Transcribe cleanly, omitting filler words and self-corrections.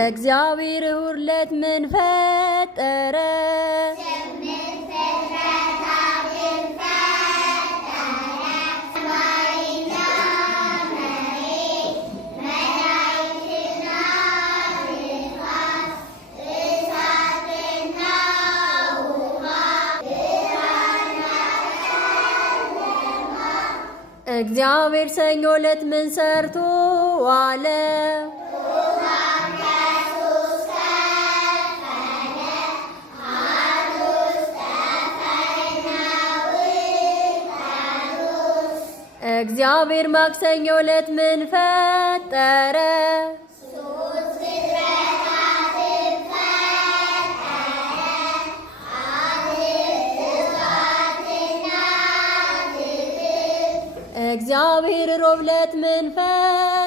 እግዚአብሔር ሁለት ምን ፈጠረ? እግዚአብሔር ሰኞ ዕለት ምን ሰርቶ ዋለ? እግዚአብሔር ማክሰኞ ዕለት ምን ፈጠረ? እግዚአብሔር ሮብ ዕለት ምን ፈጠረ?